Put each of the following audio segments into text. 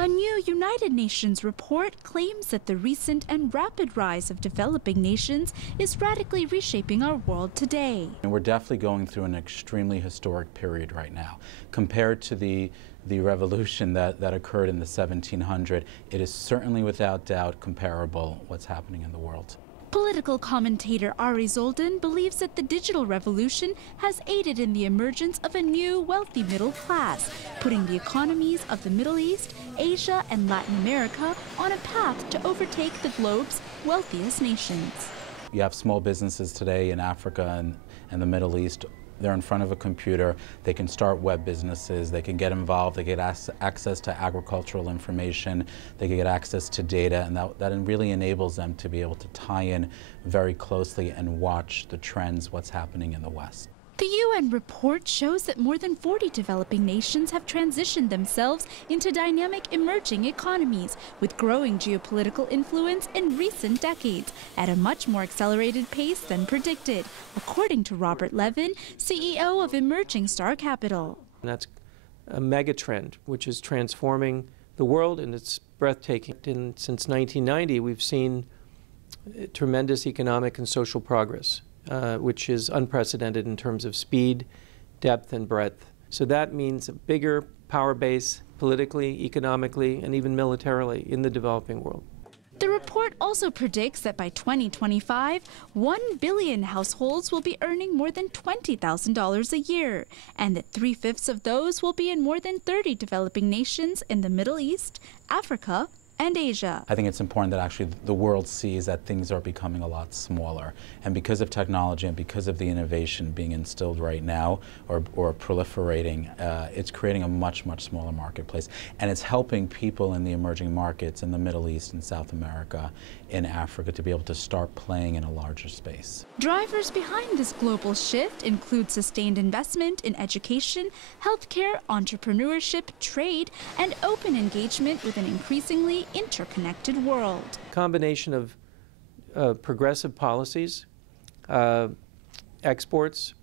A new United Nations report claims that the recent and rapid rise of developing nations is radically reshaping our world today. And we're definitely going through an extremely historic period right now. Compared to the revolution that occurred in the 1700s, it is certainly without doubt comparable what's happening in the world. Political commentator Ari Zoldan believes that the digital revolution has aided in the emergence of a new wealthy middle class, putting the economies of the Middle East, Asia, and Latin America on a path to overtake the globe's wealthiest nations. You have small businesses today in Africa and the Middle East. They're in front of a computer, they can start web businesses, they can get involved, they get access to agricultural information, they can get access to data, and that really enables them to be able to tie in very closely and watch the trends, what's happening in the West. The UN report shows that more than 40 developing nations have transitioned themselves into dynamic emerging economies with growing geopolitical influence in recent decades at a much more accelerated pace than predicted, according to Robert Levin, CEO of Emerging Star Capital. And that's a mega trend which is transforming the world, and it's breathtaking. Since 1990, we've seen tremendous economic and social progress. Which is unprecedented in terms of speed, depth, and breadth. So that means a bigger power base politically, economically, and even militarily in the developing world. The report also predicts that by 2025, 1 billion households will be earning more than $20,000 a year, and that 3/5 of those will be in more than 30 developing nations in the Middle East, Africa, and Asia. I think it's important that actually the world sees that things are becoming a lot smaller. And because of technology and because of the innovation being instilled right now or proliferating, it's creating a much, much smaller marketplace. And it's helping people in the emerging markets in the Middle East and South America, in Africa, to be able to start playing in a larger space. Drivers behind this global shift include sustained investment in education, healthcare, entrepreneurship, trade, and open engagement with an increasingly interconnected world. Combination of progressive policies, exports,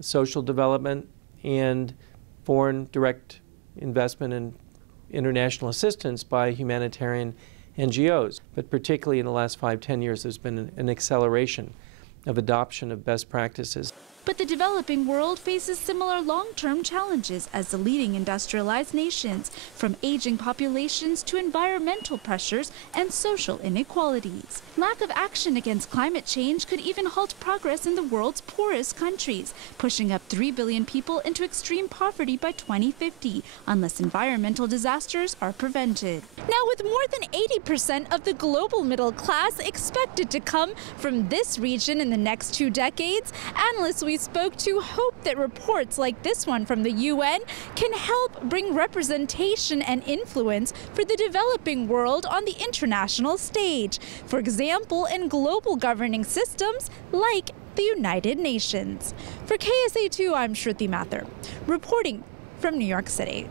social development, and foreign direct investment and international assistance by humanitarian NGOs. But particularly in the last 5-10 years, there's been an acceleration of adoption of best practices. But the developing world faces similar long-term challenges as the leading industrialized nations, from aging populations to environmental pressures and social inequalities. Lack of action against climate change could even halt progress in the world's poorest countries, pushing up 3 billion people into extreme poverty by 2050, unless environmental disasters are prevented. Now, with more than 80% of the global middle class expected to come from this region in the next 2 decades, analysts we spoke to hope that reports like this one from the UN can help bring representation and influence for the developing world on the international stage. For example, in global governing systems like the United Nations. For KSA2, I'm Shruti Mathur, reporting from New York City.